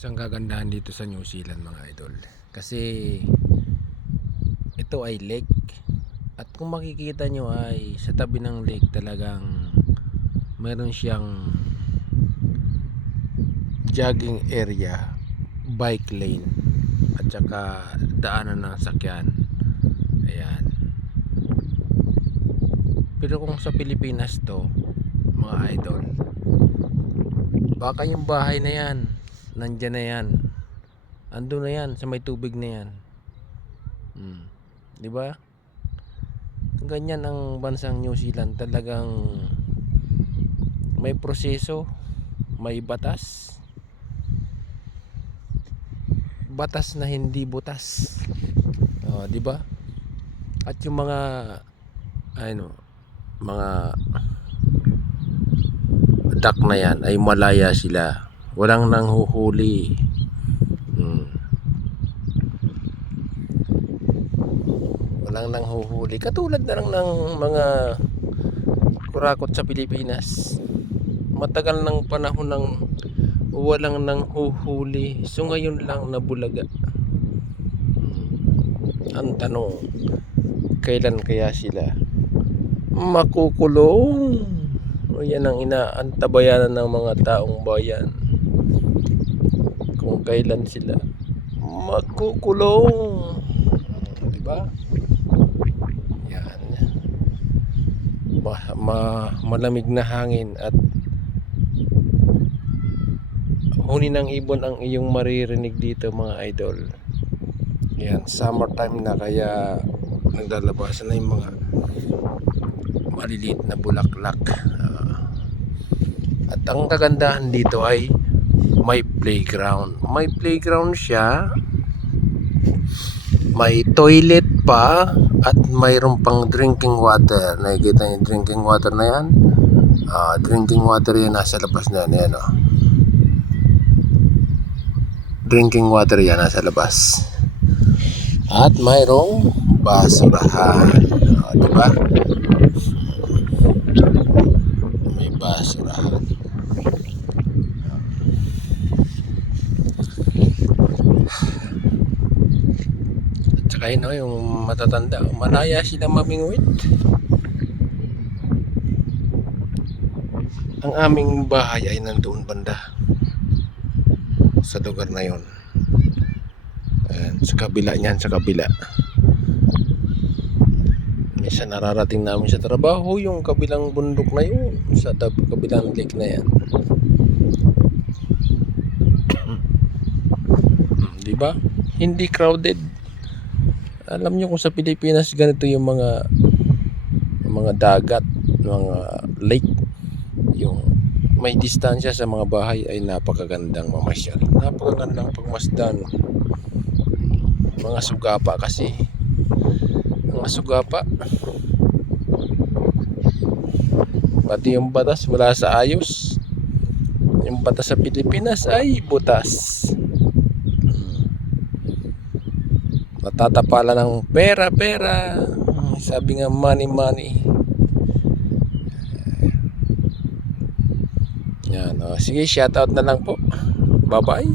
Isang kagandahan dito sa New Zealand mga idol, kasi ito ay lake, at kung makikita nyo ay sa tabi ng lake talagang meron siyang jogging area, bike lane, at saka daanan ng sakyan. Ayan. Pero kung sa Pilipinas to mga idol, baka yung bahay na yan nandyan na yan, ando na yan sa may tubig na yan. Di ba? Ganyan ang bansang New Zealand, talagang may proseso, may batas, batas na hindi butas. Di ba? At yung mga mga duck na yan ay malaya sila, walang nanghuhuli. Walang nanghuhuli, katulad na lang ng mga kurakot sa Pilipinas. Matagal ng panahon ng walang nanghuhuli, so ngayon lang nabulaga. Ang tanong, kailan kaya sila makukulong? Yan ang inaantabayanan ng mga taong bayan, kung kailan sila makukulong. Diba? Yan. Malamig na hangin at huni ng ibon ang iyong maririnig dito mga idol. Yan, summertime na, kaya naglalabasan na yung mga maliliit na bulaklak. At ang kagandahan dito ay may playground. May playground siya, may toilet pa, at mayroon pang drinking water. Nakikita niyo yung drinking water na yan? Drinking water yan, nasa labas na yan. Yan, drinking water yan, nasa labas. At mayroong basurahan. Diba? May basurahan. At saka yun, yung matatanda, malaya sila mamingwit. Ang aming bahay ay nandoon banda sa lugar na yun. Ayan, sa kabila niyan, sa kabila. Minsan nararating namin sa trabaho yung kabilang bundok na yun, sa kabilang lake na yan. Diba? Hindi crowded. Alam nyo kung sa Pilipinas ganito yung mga dagat, mga lake, yung may distansya sa mga bahay, ay napakagandang mamasyal, napakagandang pagmasdan. Mga sugapa kasi, mga sugapa, pati yung batas wala sa ayos. Yung batas sa Pilipinas ay butas, natatapala ng pera. Sabi nga, money. Yan, sige, shoutout na lang po. Bye bye.